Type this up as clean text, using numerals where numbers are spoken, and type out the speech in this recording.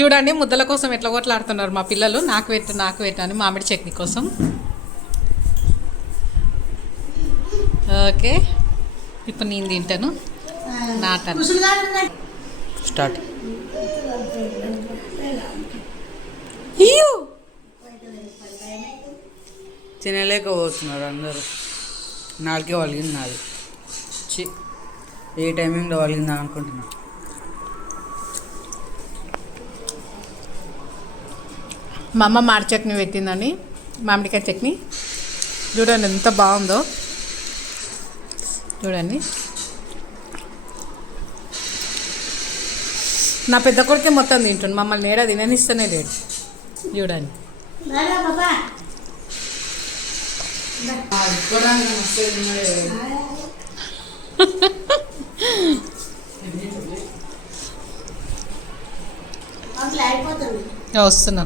చూడండి ముద్దల కోసం ఎట్లా కొట్లాడుతున్నారు మా పిల్లలు. నాకు పెట్టు అని మామిడి చట్నీ కోసం. ఓకే, ఇప్పుడు నేను తింటాను. నాటను స్టార్ట్. తినలేకపోతున్నారు అందరూ. నాలుగే వలిగింది నాది. ఏ టైమింగ్లో వలిగిందా అనుకుంటున్నా. మా అమ్మ మామిడి చట్నీ పెట్టిందని, మామిడికాయ చట్నీ. చూడండి ఎంత బాగుందో చూడండి. నా పెద్ద కొడుకే మొత్తం తింటుండు, మమ్మల్ని నేడా తిననిస్తూనే లేడు. చూడండి వస్తున్నా.